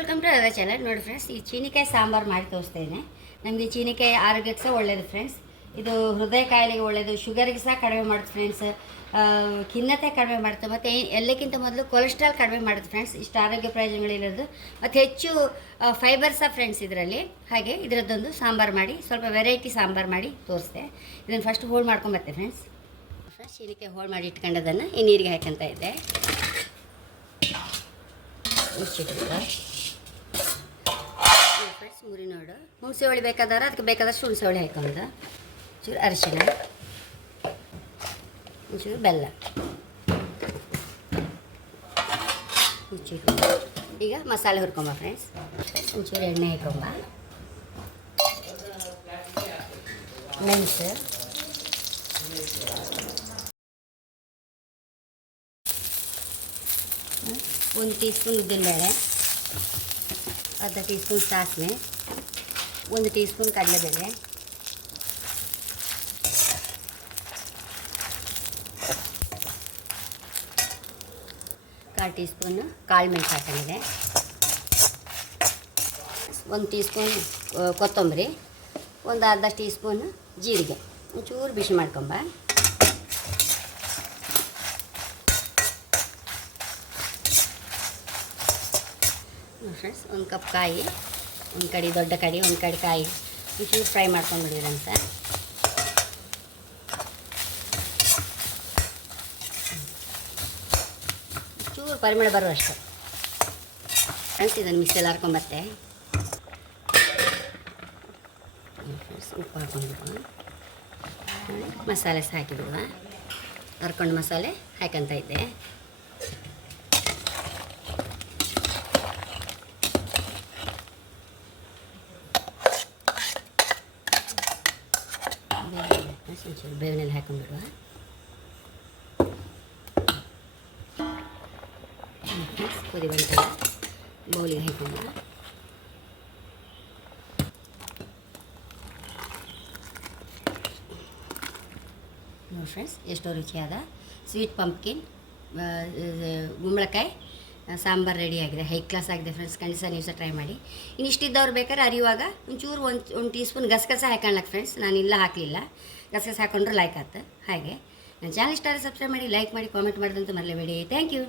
Welcome to our channel ನೋಡಿ friends ಈ ಚೀನಿಕಾಯಿ ಸಾಂಬಾರು ಮಾಡಿ ತೋರಿಸ್ತಾ ನಮಗೆ ಚೀನಿಕಾಯಿ ಆರೋಗ್ಯಕ್ಕೆ ಸಹ ಒಳ್ಳೆಯದು ಫ್ರೆಂಡ್ಸ್ ಇದು ಹೃದಯ ಕಾಯಿಲೆಗೆ ಒಳ್ಳೆಯದು ಶುಗರಿಗೆ ಸಹ ಕಡಿಮೆ ಮಾಡುತ್ತೆ ಫ್ರೆಂಡ್ಸ್ ಖಿನ್ನತೆ ಕಡಿಮೆ ಮಾಡುತ್ತೆ, ಮತ್ತು ಎಲ್ಲಕ್ಕಿಂತ ಮೊದಲು ಕೊಲೆಸ್ಟ್ರಾಲ್ ಕಡಿಮೆ ಮಾಡುತ್ತೆ ಫ್ರೆಂಡ್ಸ್ ಇಷ್ಟು ಆರೋಗ್ಯ ಪ್ರಯೋಜನಗಳಿರೋದು ಮತ್ತು ಹೆಚ್ಚು ಫೈಬರ್ ಸಹ ಫ್ರೆಂಡ್ಸ್ ಇದರಲ್ಲಿ. ಹಾಗೆ ಇದರದ್ದೊಂದು ಸಾಂಬಾರು ಮಾಡಿ, ಸ್ವಲ್ಪ ವೆರೈಟಿ ಸಾಂಬಾರು ಮಾಡಿ ತೋರಿಸ್ತೆ ಇದನ್ನು ಫಸ್ಟ್ ಹೋಳ್ ಮಾಡ್ಕೊಂಬತ್ತೆ ಫ್ರೆಂಡ್ಸ್ ಫ್ರೆಂಡ್ಸ್ ಚೀನಿಕಾಯಿ ಹೋಳ್ ಮಾಡಿ ಇಟ್ಕೊಂಡದನ್ನು ಈ ನೀರಿಗೆ ಹಾಕಂತ ಇದ್ದೆ ಫ್ರೆಂಡ್ಸ್ ಮುರಿ ನೋಡು ಹುಣಸೆ ಹುಳಿ ಬೇಕಾದ್ರೆ ಅದಕ್ಕೆ ಬೇಕಾದಷ್ಟು ಹುಣಸೆ ಹುಳಿ ಹಾಕೊಂಡು ಚೂರು ಅರಿಶಿನ. ಒಂಚೂರು ಬೆಲ್ಲ. ಒಂಚೂರು. ಈಗ ಮಸಾಲೆ ಹುರ್ಕೊಂಬ ಫ್ರೆಂಡ್ಸ್ ಒಂಚೂರು ಎಣ್ಣೆ ಹಾಕೊಂಬ ಮೆಣಸು. ಒಂದು ಟೀ ಸ್ಪೂನ್ ಉದ್ದಿನಬೇಳೆ. ಅರ್ಧ ಟೀ ಸ್ಪೂನ್ ಸಾಸಿವೆ. ಒಂದು ಟೀ ಸ್ಪೂನ್ ಕಡಲೆಬೇಳೆ. ಕಾಲು ಟೀ ಸ್ಪೂನು ಕಾಳು ಮೆಣಸು ಹಾಕೊಂಡಿದೆ ಒಂದು ಟೀ ಸ್ಪೂನ್ ಕೊತ್ತಂಬರಿ, ಒಂದು ಅರ್ಧ ಟೀ ಸ್ಪೂನು ಜೀರಿಗೆ. ಒಂಚೂರು ಬಿಸಿ ಮಾಡ್ಕೊಂಬ. ಫ್ರೆಂಡ್ಸ್ ಒಂದು ಕಪ್ ಕಾಯಿ. ಒಂದು ಕಡೆ ದೊಡ್ಡ ಕಡೆ, ಒಂದು ಕಡೆ ಕಾಯಿ. ಒಂಚೂರು ಫ್ರೈ ಮಾಡ್ಕೊಂಡ್ಬಿಡಿರಂತ ಚೂರು ಪರಿಮಳ ಬರುವಷ್ಟು ಅಷ್ಟು. ಇದನ್ನು ಮಿಕ್ಸಲ್ಲಿ ಹರ್ಕೊಂಬತ್ತೆ ಫ್ರೆಂಡ್ಸ್ ಉಪ್ಪು ಹಾಕೊಂಡ್ಬಿಡುವ ಮಸಾಲೆ ಸಹ ಹಾಕಿಬಿಡುವ ಹರ್ಕೊಂಡು ಮಸಾಲೆ ಹಾಕಂತ ಇದ್ದೆ. ಒಂಚೂರು ಬೇವಿನಲ್ಲಿ ಹಾಕೊಂಡ್ಬಿಡುವ. ಕುದಿ ಬಂತ ಬೌಲಿಗೆ ಹಾಕೊಂಡ್ಬಿಡುವ. ನೋಡಿ ಫ್ರೆಂಡ್ಸ್ ಎಷ್ಟೋ ರುಚಿಯಾದ ಸ್ವೀಟ್ ಪಂಪ್ಕಿನ್ ಗುಂಬಳಕಾಯಿ ಸಾಂಬಾರು ರೆಡಿ ಆಗಿದೆ. ಹೈ ಕ್ಲಾಸ್ ಆಗಿದೆ ಫ್ರೆಂಡ್ಸ್ ಖಂಡಿತ ನೀವು ಸಹ ಟ್ರೈ ಮಾಡಿ. ಇನ್ನಿಷ್ಟಿದ್ದವ್ರು ಬೇಕಾದ್ರೆ ಅರಿಯುವಾಗ ಒಂಚೂರು ಒಂದು ಒಂದು ಟೀ ಸ್ಪೂನ್ ಗಸಗಸ ಹಾಕೊಳ್ಳಕ್ಕೆ ಫ್ರೆಂಡ್ಸ್ ನಾನು ಇಲ್ಲ ಹಾಕಲಿಲ್ಲ. ಗಸಗಸ ಹಾಕೊಂಡ್ರೆ ಲೈಕ್ ಆಯ್ತು ಹಾಗೆ. ನನ್ನ ಚಾನಲ್ ಇಷ್ಟ ಸಬ್ಸ್ಕ್ರೈಬ್ ಮಾಡಿ ಲೈಕ್ ಮಾಡಿ ಕಾಮೆಂಟ್ ಮಾಡಿದಂತ ಮರಲೇಬೇಡಿ ಥ್ಯಾಂಕ್ ಯು